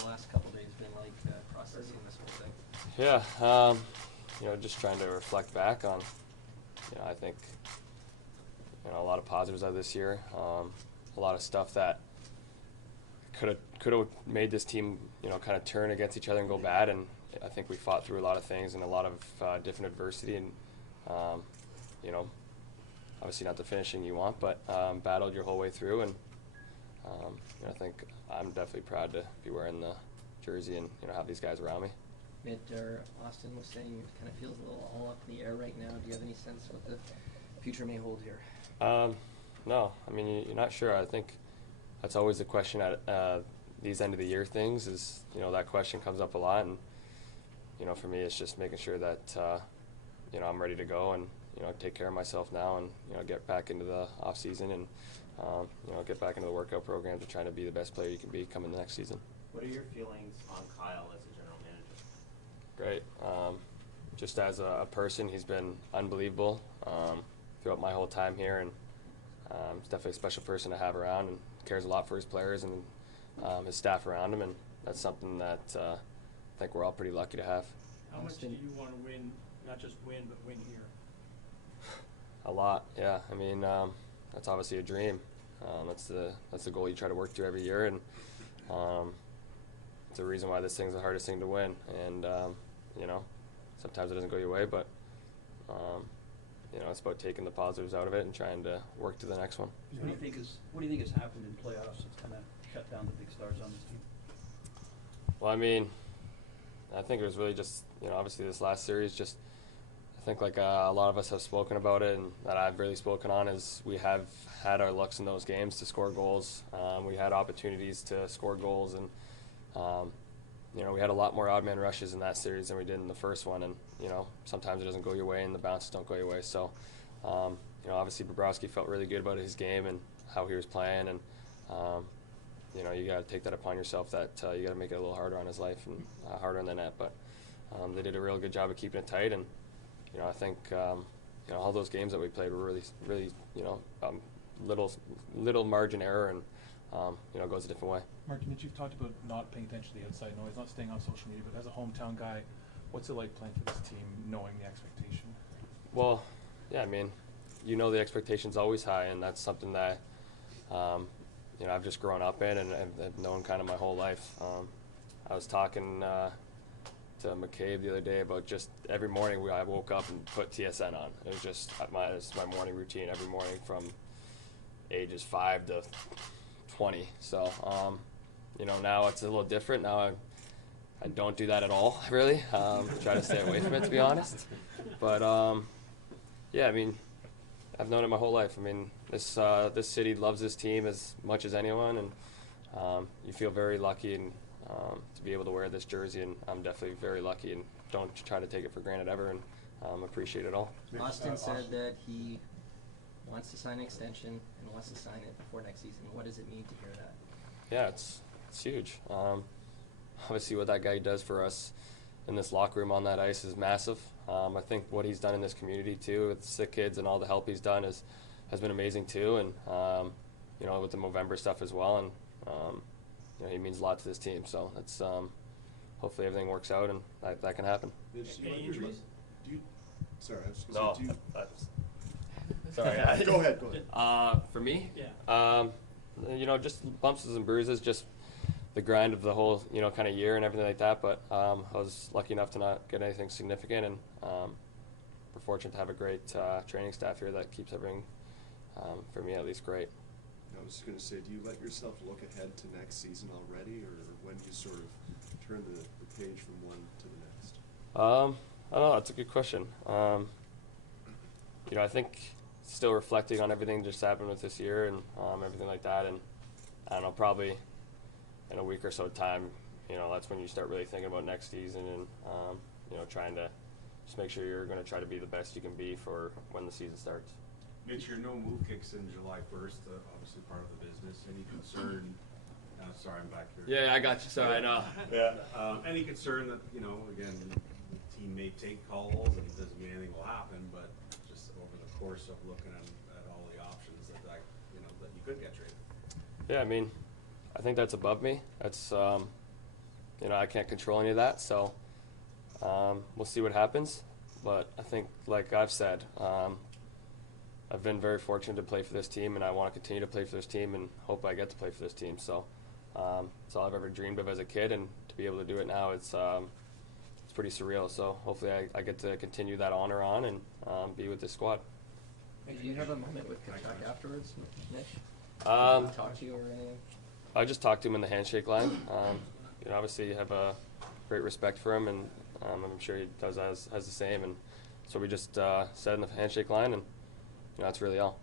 the last couple of days been like processing this whole thing? Yeah, just trying to reflect back on, I think, a lot of positives out of this year. A lot of stuff that could have made this team, kind of turn against each other and go bad. And I think we fought through a lot of things and a lot of different adversity. And, obviously not the finishing you want, but battled your whole way through. And I think I'm definitely proud to be wearing the jersey and have these guys around me. Mitch or Auston was saying it kind of feels a little all up in the air right now. Do you have any sense what the future may hold here? No, I mean, you're not sure. I think that's always the question at these end of the year things is, that question comes up a lot. And, for me, it's just making sure that, I'm ready to go and, take care of myself now and, get back into the off season and, get back into the workout program to try to be the best player you can be coming the next season. What are your feelings on Kyle as a general manager? Great. Just as a person, he's been unbelievable throughout my whole time here, and he's definitely a special person to have around and cares a lot for his players and his staff around him, and that's something that I think we're all pretty lucky to have. How much do you want to win, not just win, but win here? A lot, yeah. I mean, that's obviously a dream. That's the goal you try to work to every year, and it's a reason why this thing's the hardest thing to win. And sometimes it doesn't go your way, but it's about taking the positives out of it and trying to work to the next one. What do you think has happened in playoffs that's kind of cut down the big stars on this team? Well, I mean, I think it was really just obviously this last series. Just I think like a lot of us have spoken about it, and that I've really spoken on is we have had our looks in those games to score goals. We had opportunities to score goals, and we had a lot more odd man rushes in that series than we did in the first one. And sometimes it doesn't go your way, and the bounces don't go your way. So obviously Bobrovsky felt really good about his game and how he was playing, and you got to take that upon yourself that you got to make it a little harder on his life and harder on the net. But they did a real good job of keeping it tight, and I think all those games that we played were really little margin error, and it goes a different way. Mark, you've talked about not paying attention to the outside noise, not staying on social media, but as a hometown guy, what's it like playing for this team, knowing the expectation? Well, yeah, I mean, the expectation's always high, and that's something that I've just grown up in and have known kind of my whole life. I was talking to McCabe the other day about just every morning I woke up and put TSN on. It was just my morning routine every morning from ages 5 to 20. So now it's a little different. Now I don't do that at all, really. Try to stay away from it, to be honest. But yeah, I mean, I've known it my whole life. I mean, this city loves this team as much as anyone, and you feel very lucky and to be able to wear this jersey, and I'm definitely very lucky and don't try to take it for granted ever, and appreciate it all. Auston said that he wants to sign an extension and wants to sign it before next season. What does it mean to hear that? Yeah, it's huge. Obviously what that guy does for us in this locker room on that ice is massive. I think what he's done in this community too with sick kids and all the help he's done has been amazing too, and with the Movember stuff as well, and he means a lot to this team. So it's hopefully everything works out and that can happen. Any injuries? Sorry, I was just going to say, Sorry. Go ahead. For me? Yeah. Just bumps and bruises, just the grind of the whole, kind of year and everything like that. But I was lucky enough to not get anything significant, and we're fortunate to have a great training staff here that keeps everything, for me at least, great. I was going to say, do you let yourself look ahead to next season already, or when do you sort of turn the page from one to the next? I don't know. That's a good question. I think still reflecting on everything just happened with this year and everything like that, and I don't know, probably in a week or so time, that's when you start really thinking about next season and trying to just make sure you're going to try to be the best you can be for when the season starts. Mitch, your no move kicks in July 1st, obviously part of the business. Any concern? Sorry, I'm back here. Yeah, I got you. Sorry, I know. Yeah. Any concern that, again, the team may take calls and it doesn't mean anything will happen, but just over the course of looking at all the options that you could get traded? Yeah, I mean, I think that's above me. That's I can't control any of that, so we'll see what happens. But I think, like I've said, I've been very fortunate to play for this team, and I want to continue to play for this team and hope I get to play for this team. So it's all I've ever dreamed of as a kid, and to be able to do it now, it's pretty surreal. So hopefully I get to continue that honor on and be with this squad. Did you have a moment with Kachuk afterwards, Mitch? Did Um, he talk to you or anything? I just talked to him in the handshake line. Obviously, have a great respect for him, and I'm sure he does has the same. And so we just said in the handshake line, and that's really all.